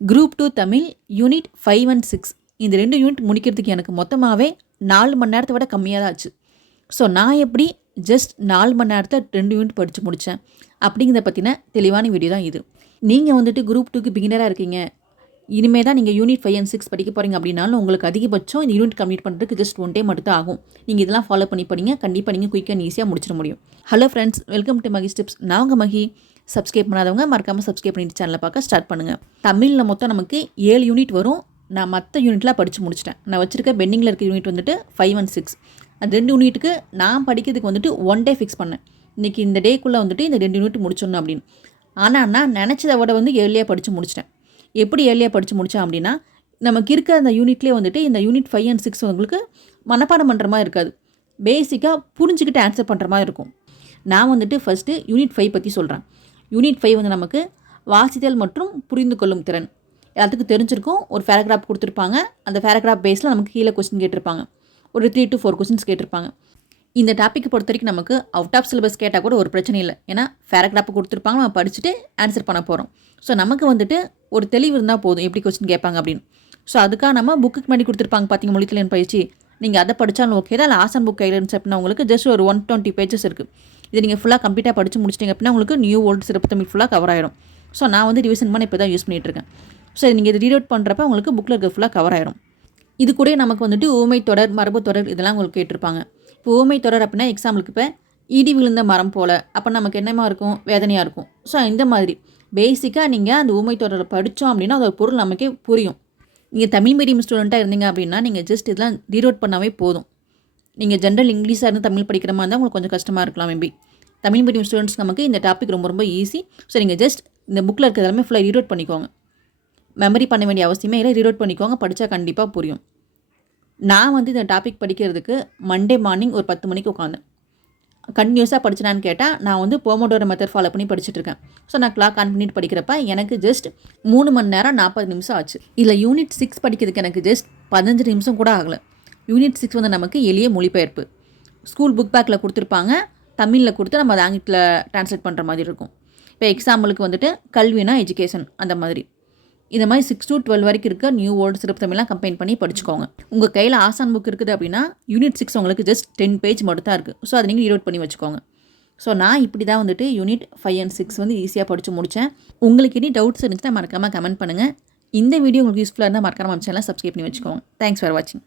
Group 2 Tamil unit 5 and 6 இந்த 2 unit முடிக்கிறதுக்கு எனக்கு மொத்தமாகவே 4 மணி நேரத்தை விட கம்மியாக தான் ஆச்சு. ஸோ நான் எப்படி ஜஸ்ட் 4 மணி நேரத்தை 2 யூனிட் படித்து முடித்தேன் அப்படிங்கிறத பற்றின தெளிவான வீடியோ தான் இது. நீங்கள் வந்துட்டு குரூப் 2க்கு பிகினராக இருக்கீங்க, இனிமேல் தான் நீங்கள் யூனிட் 5 அண்ட் 6 படிக்க போகிறீங்க அப்படின்னாலும் உங்களுக்கு அதிகபட்சம் இந்த யூனிட் கம்ப்ளீட் பண்ணுறதுக்கு ஜஸ்ட் 1 டே மட்டும் தான் ஆகும். நீங்கள் இதெல்லாம் ஃபாலோ பண்ணி படிங்க, கண்டிப்பாக நீங்கள் குயிக் அண்ட் ஈஸியாக முடிச்சிட முடியும். Hello friends, welcome to Mahi tips. நான் உங்கள் மகி. சப்ஸ்கிரைப் பண்ணாதவங்க மறக்காமல் சப்ஸ்கிரைப் பண்ணிட்டு சேனலை பார்க்க ஸ்டார்ட் பண்ணுங்கள். தமிழில் மொத்தம் நமக்கு 7 யூனிட் வரும். நான் மற்ற யூனிட்லாம் படித்து முடிச்சிட்டேன். நான் வச்சுருக்க பெண்டிங்கில் இருக்க யூனிட் வந்துட்டு 5 அண்ட் 6. அந்த 2 யூனிட்டுக்கு நான் படிக்கிறதுக்கு வந்துட்டு 1 டே ஃபிக்ஸ் பண்ணேன். இன்றைக்கி இந்த டேக்குள்ளே வந்துட்டு இந்த 2 யூனிட் முடிச்சிடணும் அப்படின்னு. ஆனால் நான் நினச்சதை விட வந்து ஏர்லியாக படித்து முடிச்சிட்டேன். எப்படி ஏர்லியாக படித்து முடித்தேன் அப்படின்னா, நமக்கு இருக்க அந்த யூனிட்லேயே வந்துட்டு இந்த யூனிட் 5 அண்ட் 6 உங்களுக்கு மனப்பாடம் பண்ணுற மாதிரி இருக்காது. பேசிக்காக புரிஞ்சுக்கிட்டு ஆன்சர் பண்ணுற மாதிரி இருக்கும். நான் வந்துட்டு ஃபஸ்ட்டு யூனிட் 5 பற்றி சொல்கிறேன். யூனிட் 5 வந்து நமக்கு வாசித்தல் மற்றும் புரிந்து கொள்ளும் திறன். எல்லாத்துக்கும் தெரிஞ்சிருக்கும். ஒரு பேராகிராஃப் கொடுத்துருப்பாங்க. அந்த பேராகிராஃப் பேஸில் நமக்கு கீழே கொஸ்டின் கேட்டிருப்பாங்க. ஒரு 3 to 4 கொஸ்டின்ஸ் கேட்டிருப்பாங்க. இந்த டாப்பிக்கை பொறுத்த வரைக்கும் நமக்கு அவுட் ஆஃப் சிலபஸ் கேட்டால் கூட ஒரு பிரச்சனை இல்லை. ஏன்னா பேராகிராஃப் கொடுத்துருப்பாங்க, நம்ம படிச்சுட்டு ஆன்சர் பண்ண போகிறோம். ஸோ நமக்கு வந்துட்டு ஒரு தெளிவு இருந்தால் போதும் எப்படி கொஸ்டின் கேட்பாங்க அப்படின்னு. ஸோ அதுக்காக நம்ம புக்குக்கு முன்னாடி கொடுத்துருப்பாங்க பார்த்தீங்க, மொழித்திறன் பயிற்சி. நீங்கள் அதை படித்தாலும் ஓகே தான். இல்லை ஆசன் புக் கையில் இருந்துச்சு அப்படின்னா உங்களுக்கு ஜஸ்ட் ஒரு 120 பேஜஸ் இருக்குது. இது நீங்கள் ஃபுல்லாக கம்ப்ளீட்டாக படித்து முடிச்சிட்டிங்க அப்படின்னா உங்களுக்கு நியூ ஓல்டு சிறப்பு தமிழ் ஃபுல்லாக கவர் ஆயிடும். ஸோ நான் வந்து ரிவிஷன் பண்ணி இப்போ தான் யூஸ் பண்ணிகிட்ருக்கேன். ஸோ நீங்கள் இது ரீட் பண்ணுறப்ப உங்களுக்கு புக்கில் இருக்க ஃபுல்லாக கவர் ஆயிடும். இது கூட நமக்கு வந்துட்டு ஊமை தொடர், மரபு தொடர் இதெல்லாம் உங்களுக்கு கேட்டிருப்பாங்க. இப்போ ஊமை தொடர் அப்படின்னா எக்ஸாம்பிளுக்கு இப்போ இடி விழுந்த மரம் போல் அப்போ நமக்கு என்னமா இருக்கும், வேதனையாக இருக்கும். ஸோ இந்த மாதிரி பேசிக்காக நீங்கள் அந்த ஊமை தொடரை படித்தோம் அப்படின்னா அதோட பொருள் நமக்கே புரியும். நீங்கள் தமிழ் மீடியம் ஸ்டூடெண்ட்டாக இருந்தீங்க அப்படின்னா நீங்கள் ஜஸ்ட் இதெல்லாம் ரீட் பண்ணாவே போதும். நீங்கள் ஜென்ரல் இங்கிலீஷாக இருந்து தமிழ் படிக்கிற மாதிரி இருந்தால் உங்களுக்கு கொஞ்சம் கஷ்டமாக இருக்கலாம். மேபி தமிழ் மீடியம் ஸ்டூடெண்ட்ஸ் நமக்கு இந்த டாபிக் ரொம்ப ரொம்ப ஈஸி. ஸோ நீங்கள் ஜஸ்ட் இந்த புக்கில் இருக்கிற எல்லாமே ஃபுல்லாக ரீட் பண்ணிக்கோங்க. மெமரி பண்ண வேண்டிய அவசியமே இல்லை, ரீட் பண்ணிக்கோங்க. படித்தா கண்டிப்பாக புரியும். நான் வந்து இந்த டாபிக் படிக்கிறதுக்கு மண்டே மார்னிங் ஒரு 10 மணிக்கு உட்காந்தேன். கண்டினியூஸாக படிச்சினான்னு கேட்டால் நான் வந்து போமோடோரோ மெத்தட் ஃபாலோ பண்ணி படிச்சுட்ருக்கேன். ஸோ நான் கிளாக் ஆன் பண்ணிட்டு படிக்கிறப்ப எனக்கு ஜஸ்ட் 3 மணி நேரம் 40 நிமிஷம் ஆச்சு. இதில் யூனிட் 6 படிக்கிறதுக்கு எனக்கு ஜஸ்ட் 15 நிமிஷம் கூட ஆகலை. யூனிட் 6 வந்து நமக்கு எளிய மொழிபெயர்ப்பு. ஸ்கூல் புக் பேக்கில் கொடுத்துருப்பாங்க, தமிழில் கொடுத்து நம்ம அதை ஆங்கிலத்தில் ட்ரான்ஸ்லேட் பண்ணுற மாதிரி இருக்கும். இப்போ எக்ஸாம்பிளுக்கு வந்துட்டு கல்வினா எஜுகேஷன் அந்த மாதிரி. இந்த மாதிரி 6 to 12 வரைக்கும் இருக்க நியூ வேர்ல்டு சிறப்பு தமிழ்லாம் கம்பைன் பண்ணி படிச்சுக்கோங்க. உங்கள் கையில் ஆசான் புக் இருக்குது அப்படின்னா யூனிட் 6 உங்களுக்கு ஜஸ்ட் 10 பேஜ் மட்டும் தான் இருக்குது. ஸோ அதை நீங்கள் ரீட் பண்ணி வச்சுக்கோங்க. ஸோ நான் இப்படி தான் வந்துட்டு யூனிட் 5 and 6 வந்து ஈஸியாக படித்து முடித்தேன். உங்களுக்கு எany டவுட்ஸ் இருந்துச்சுன்னா மறக்காமல் கமெண்ட் பண்ணுங்கள். இந்த வீடியோ உங்களுக்கு யூஸ்ஃபுல்லாக இருந்தால் மறக்காமல் சேனலை சப்ஸ்கிரைப் பண்ணி வச்சுக்கோங்க. தேங்க்ஸ் ஃபார் வாட்சிங்.